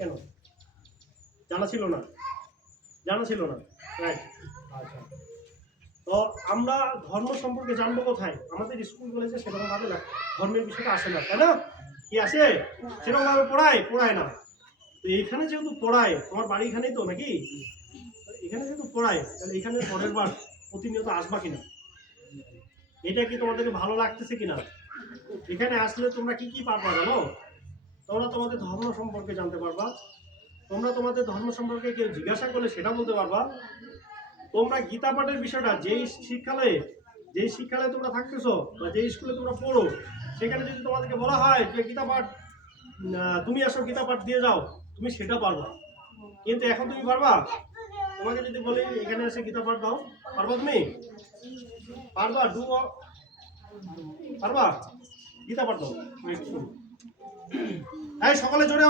কেন? জানা ছিল না? জানা ছিল না, রাইট। আচ্ছা, তো আমরা ধর্ম সম্পর্কে জানবো কোথায়? আমাদের স্কুল কলেজে সেরকম ভাবে না, ধর্মের বিষয়টা আসে না, তাই না? কি আসে? সেরকম ভাবে পড়ায় না। তো এইখানে যেহেতু পড়ায়, তোমার বাড়ি এখানেই তো নাকি? এখানে যেহেতু পড়ায়, তাহলে এখানে পরের বার প্রতিনিয়ত আসবা কিনা? এটা কি তোমাদেরকে ভালো লাগতেছে কিনা? এখানে আসলে তোমরা কি কি পারবা জানো? তোমরা তোমাদের ধর্ম সম্পর্কে জানতে পারবা, তোমরা তোমাদের ধর্ম সম্পর্কে কেউ জিজ্ঞাসা করলে সেটা বলতে পারবা। তোমরা গীতা পাঠের বিষয়টা যেই শিক্ষালয়ে তোমরা থাকতেছো বা যেই স্কুলে তোমরা পড়ো, সেখানে যদি তোমাদেরকে বলা হয় যে গীতা পাঠ তুমি আসো গীতা পাঠ দিয়ে যাও, তুমি সেটা পারবা। কিন্তু এখন তুমি পারবা? তোমাকে যদি বলি এখানে এসে গীতা পাঠ দাও, পারবা তুমি? পারবা? পারবা? গীতা পাঠ দাও, এই সকলে জোরে